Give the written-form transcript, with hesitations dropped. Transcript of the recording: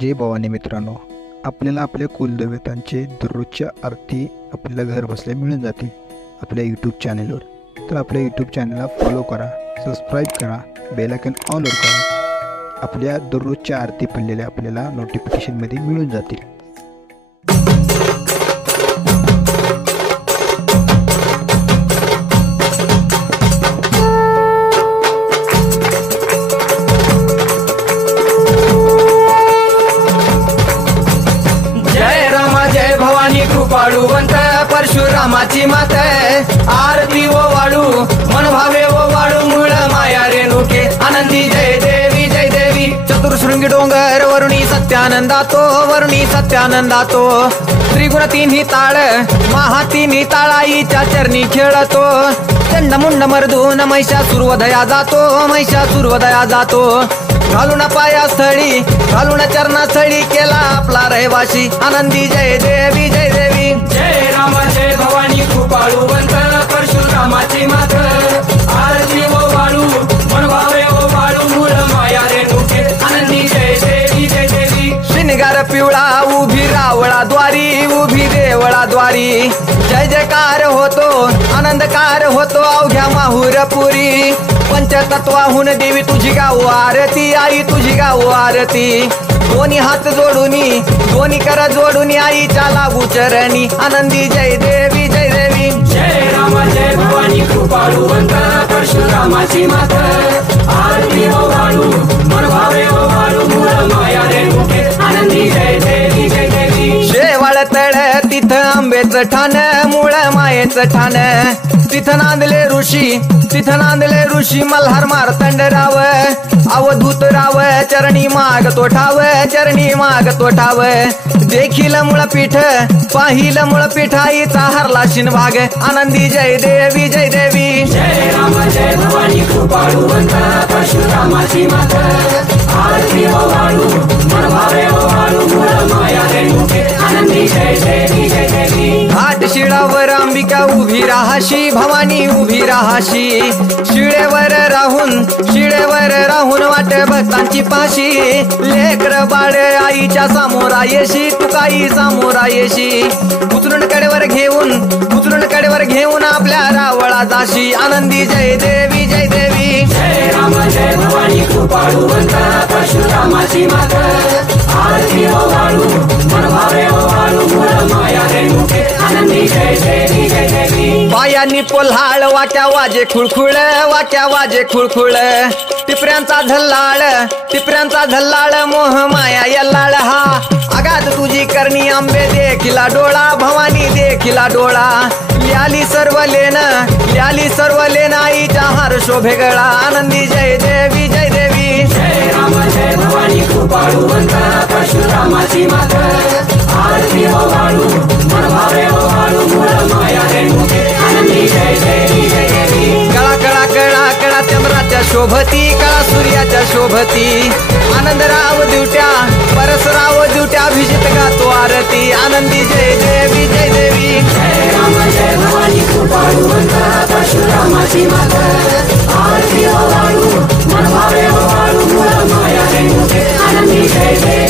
जय भवानी मित्रांनो, आपल्याला आपल्या कुलदेवतांचे दररोजच्या आरती आपल्याला घर बसल्या मिळून जातील आपल्या यूट्यूब चॅनलवर. तर आपल्या यूट्यूब चॅनलला फॉलो करा, सबस्क्राईब करा, बेल आयकॉन ऑलवर करा. आपल्या दररोजच्या आरती पडलेल्या आपल्याला नोटिफिकेशनमध्ये मिळून जातील. कृपाळुवंत परशुरामाची मात आरती ओ वाळू मन भावे ओ वाळू मूळ माया रेणुके आनंदी जय देवी जय देवी. चतुर्शृंगी डोंगर वरुणी सत्यानंदातो त्रिगुण तिन्ही ताळ महा तिन्ही ताळाईच्या चरणी खेळतो. चंडमुंड मर्दून महिषासुरवधया जातो घालून पायास्थळी घालून चरणास्थळी केला आपला रहिवाशी आनंदी जय देवी जय देवी. जय राम जय भवानी कृपाळुवंत परशुरामाची मात आरती ओ वाळू मन भावे ओ वाळू मूळ माया रेणुके आनंदी जय देवी जय देवी. श्रीनिगार पिवळा उभी रावळा द्वारी जय जयकार होतो आनंदकार होतो अवघ्या माहुरपुरी. पंचतत्वाहून देवी तुझी गाऊ आरती आई तुझी गाऊ आरती. दोन्ही हात जोडूनी दोन्ही कर जोडूनी आईच्या लागू चरणी आनंदी जय देवी जय देवी. जय राम जय भवानी कृपाळुवंत परशुरामाची मात आरती ओ वाळू मन भावे ओ वाळू मूळ माया रेणुके आनंदी जय देवी जय देवी. शेवाळ तळ तिथं आंबेचं ठाण मूळ मायेचं ठाण तिथं नांदले ऋषी मल्हार मार्तंडराव अवधूत राव चरणी माग तो ठाव. देखील मुळपीठ पाहिल मुळपीठ आईचा हरला शिनभाग आनंदी जय देवी जय देवी. जय राम जय भवानी कृपाळुवंत परशुरामाची मात आरती ओ वाळू मन भावे ओ वाळू मूळ माया रेणुके आनंदी जय देवी जय देवी. घाट शिळावर अंबिका उभी राहाशी भवानी उभी राहाशी. शिळेवर राहून वाट भक्तांची पाशी. लेकर बाळ आईच्या सामोरा येशी तुकाई सामोरा येशी. उचलून कडेवर घेऊन आपल्या रावळा जाशी आनंदी जय देवी जय देवी. जय राम जय भवानी कृपाळुवंत परशुरामाची मात आरती ओ वाळू मन भावे ओ वाळू मूळ माया रेणुके आनंदी जय देवी जय देवी. पायांनी पोल्हाळ वाट्या वाजे खुळखुळ टिपऱ्यांचा झल्लाळ मोह माया यल्लाळ हा. आगात तुझी करणी आंबे देखिला डोळा भवानी देखिला डोळा. ल्याली सर्व लेन आईच्या हार शोभे गळा आनंदी जय देवी जय देवी. जय राम जय भवानी कृपाळुवंत परशुरामाची मात आरती ओ वाळू मन भावे ओ वाळू मूळ माया रेणुके आनंदी जय देवी जय देवी. कळा चंद्राच्या शोभती कळा सूर्याच्या शोभती. आनंदराव दिवट्या परसराव दिवट्या अभिजित गातो आरती आनंदी जय देवी जय देवी. जय राम जय भवानी कृपाळुवंत परशुरामाची मात आरती ओ वाळू मन भावे ओ वाळू मूळ माया रेणुके आनंदी जय देवी.